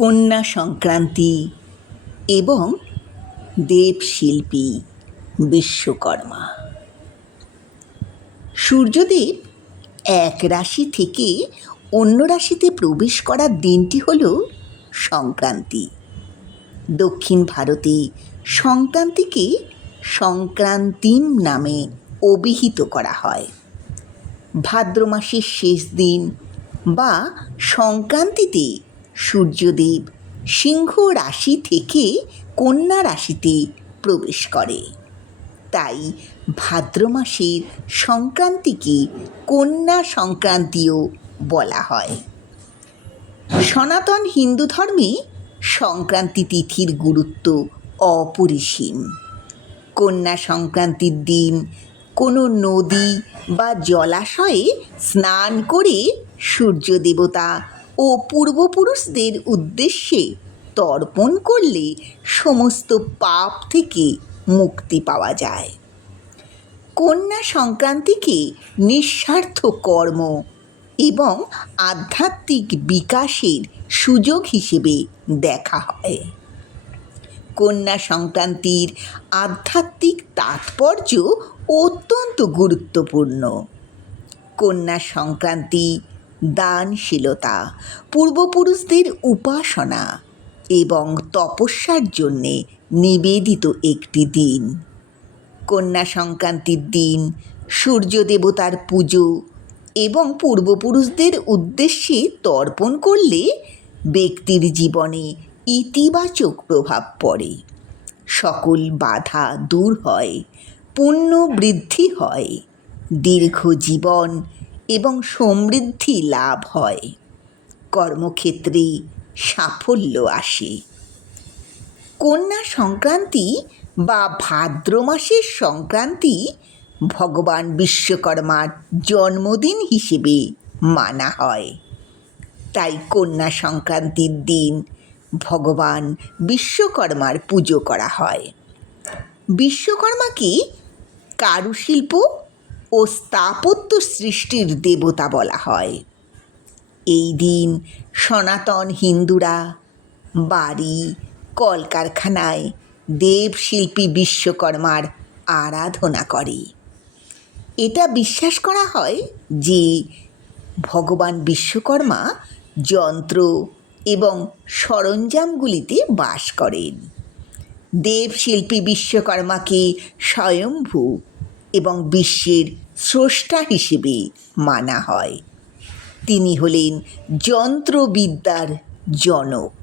কন্যা সংক্রান্তি এবং দেবশিল্পী বিশ্বকর্মা। সূর্যদেব এক রাশি থেকে অন্য রাশিতে প্রবেশ করার দিনটি হল সংক্রান্তি। দক্ষিণ ভারতে সংক্রান্তিকে সংক্রান্তিম নামে অভিহিত করা হয়। ভাদ্র মাসের শেষ দিন বা সংক্রান্তিতে সূর্যদেব সিংহ রাশি থেকে কন্যা রাশিতে প্রবেশ করে। তাই ভাদ্র মাসের সংক্রান্তিকে কন্যা সংক্রান্তিও বলা হয়। সনাতন হিন্দু ধর্মে সংক্রান্তি তিথির গুরুত্ব অপরিসীম। কন্যা সংক্রান্তির দিন কোনো নদী বা জলাশয়ে স্নান করে সূর্য দেবতা ও পূর্বপুরুষদের উদ্দেশ্যে তর্পণ করলে সমস্ত পাপ থেকে মুক্তি পাওয়া যায়। কন্যা সংক্রান্তিকে নিঃস্বার্থ কর্ম এবং আধ্যাত্মিক বিকাশের সুযোগ হিসেবে দেখা হয়। কন্যা সংক্রান্তির আধ্যাত্মিক তাৎপর্য অত্যন্ত গুরুত্বপূর্ণ। কন্যা সংক্রান্তি দানশীলতা, পূর্বপুরুষদের উপাসনা এবং তপস্যার জন্যে নিবেদিত একটি দিন। কন্যা সংক্রান্তির দিন সূর্য দেবতার পুজো এবং পূর্বপুরুষদের উদ্দেশ্যে তর্পণ করলে ব্যক্তির জীবনে ইতিবাচক প্রভাব পড়ে, সকল বাধা দূর হয়, পুণ্য বৃদ্ধি হয়, দীর্ঘ জীবন এবং সমৃদ্ধি লাভ হয়, কর্মক্ষেত্রে সাফল্য আসে। কন্যা সংক্রান্তি বা ভাদ্র মাসের সংক্রান্তি ভগবান বিশ্বকর্মার জন্মদিন হিসেবে মানা হয়। তাই কন্যা সংক্রান্তির দিন ভগবান বিশ্বকর্মার পুজো করা হয়। বিশ্বকর্মাকে কারুশিল্প ও স্থাপত্য সৃষ্টির দেবতা বলা হয়। এই দিন সনাতন হিন্দুরা বাড়ি কলকারখানায় দেবশিল্পী বিশ্বকর্মার আরাধনা করে। এটা বিশ্বাস করা হয় যে ভগবান বিশ্বকর্মা যন্ত্র এবং সরঞ্জামগুলিতে বাস করেন। দেবশিল্পী বিশ্বকর্মাকে স্বয়ম্ভু এবং বিশ্বের স্রষ্টা হিসেবে মানা হয়। তিনি হলেন যন্ত্রবিদ্যার জনক।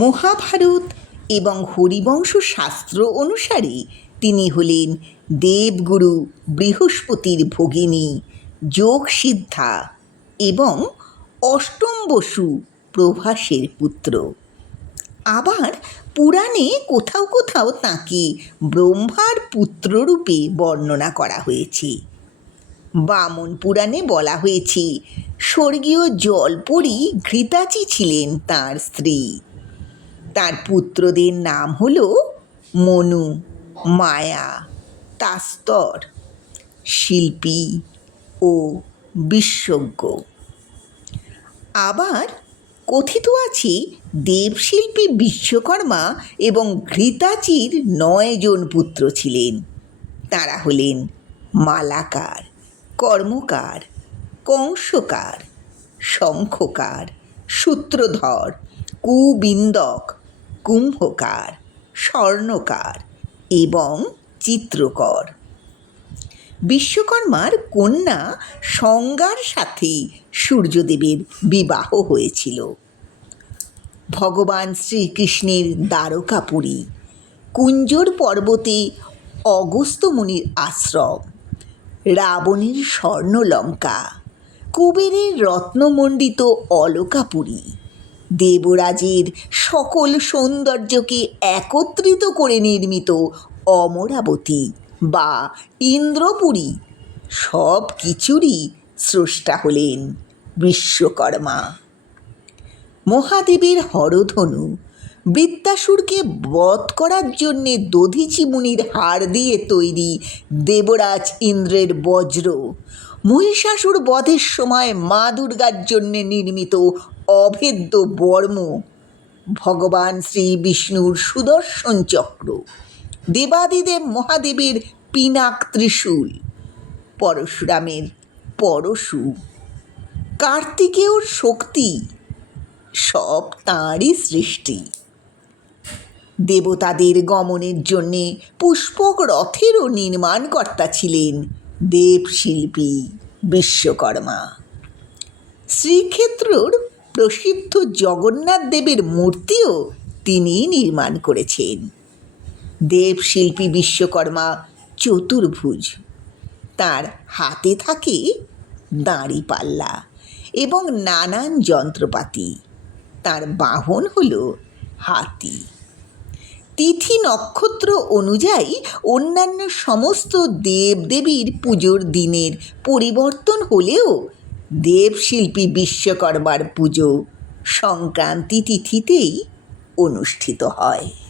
মহাভারত এবং হরিবংশ শাস্ত্র অনুসারে তিনি হলেন দেবগুরু বৃহস্পতির ভগিনী যোগসিদ্ধা এবং অষ্টম বসু প্রভাসের পুত্র। আবার পুরাণে কোথাও কোথাও তাঁকে ব্রহ্মার পুত্ররূপে বর্ণনা করা হয়েছে। বামন পুরাণে বলা হয়েছে স্বর্গীয় জলপরী ঘৃতাচি ছিলেন তাঁর স্ত্রী। তার পুত্রদের নাম হল মনু, মায়া, তাস্তর, শিল্পী ও বিশ্বজ্ঞ। আবার কথিত আছে দেবশিল্পী বিশ্বকর্মা এবং ঘৃতাচির 9 জন পুত্র ছিলেন। তাঁরা হলেন মালাকার, কর্মকার, কংসকার, শঙ্খকার, সূত্রধর, কুবিন্দক, কুম্ভকার, স্বর্ণকার এবং চিত্রকর। বিশ্বকর্মার কন্যা সংজ্ঞার সাথে সূর্যদেবের বিবাহ হয়েছিল। ভগবান শ্রীকৃষ্ণের দ্বারকাপুরী, কুঞ্জর পর্বতে অগস্ত্য মুনির আশ্রম, রাবণের স্বর্ণলঙ্কা, কুবেরের রত্নমণ্ডিত অলকাপুরী, দেবরাজের সকল সৌন্দর্যকে একত্রিত করে নির্মিত অমরাবতী বা ইন্দ্রপুরী, সব কিছুরই স্রষ্টা হলেন বিশ্বকর্মা। মহাদেবের হরধনু, বৃত্তাসুরকে বধ করার জন্যে দধীচি মুনির হাড় দিয়ে তৈরি দেবরাজ ইন্দ্রের বজ্র, মহিষাসুর বধের সময় মা দুর্গার জন্যে নির্মিত অভেদ্য বর্ম, ভগবান শ্রী বিষ্ণুর সুদর্শন চক্র, দেবাদিদেব মহাদেবের পিনাক ত্রিশূল, পরশুরামের পরশু, কার্তিকেয়র শক্তি, সব তাঁরই সৃষ্টি। দেবতাদের গমনের জন্যে পুষ্পক রথেরও নির্মাণকর্তা ছিলেন দেবশিল্পী বিশ্বকর্মা। শ্রীক্ষেত্রর প্রসিদ্ধ জগন্নাথ দেবের মূর্তিও তিনিই নির্মাণ করেছেন। দেবশিল্পী বিশ্বকর্মা চতুর্ভুজ, তার হাতে থাকে দাঁড়িপাল্লা এবং নানান যন্ত্রপাতি, তার বাহন হল হাতি। তিথি নক্ষত্র অনুযায়ী অন্যান্য সমস্ত দেবদেবীর পুজোর দিনের পরিবর্তন হলেও দেবশিল্পী বিশ্বকর্মার পুজো সংক্রান্তি তিথিতেই অনুষ্ঠিত হয়।